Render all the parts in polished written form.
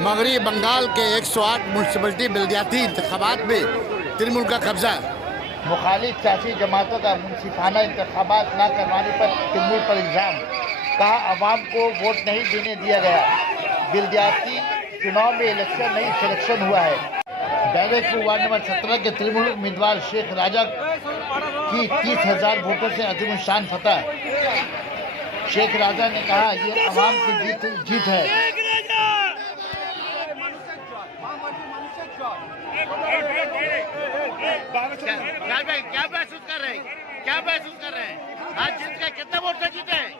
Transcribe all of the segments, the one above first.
मगरबी बंगाल के 108 म्यूनसिपलिटी बल्दियाती इंतखाबात में तृणमूल का कब्जा। मुखालिफ सियासी जमातों का मुनसिफाना इंतखाबात न करवाने पर तृणमूल पर इल्ज़ाम। कहा अवाम को वोट नहीं देने दिया गया। बल्दियाती चुनाव में इलेक्शन नहीं सिलेक्शन हुआ है। बैरकपुर वार्ड नंबर 17 के तृणमूल उम्मीदवार शेख राजा की 30,000 वोटों से अजीम शान फतह। शेख राजा ने कहा ये अवाम की जीत है। क्या महसूस कर रहे हैं? क्या महसूस कर रहे हैं? आज जीत का कितने वोट से जीते हैं?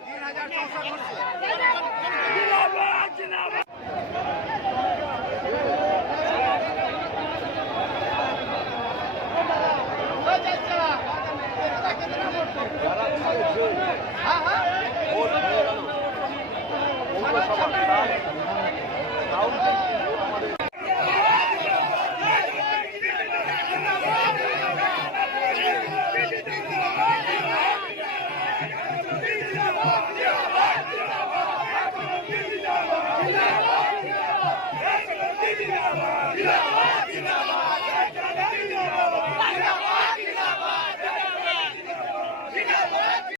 30,000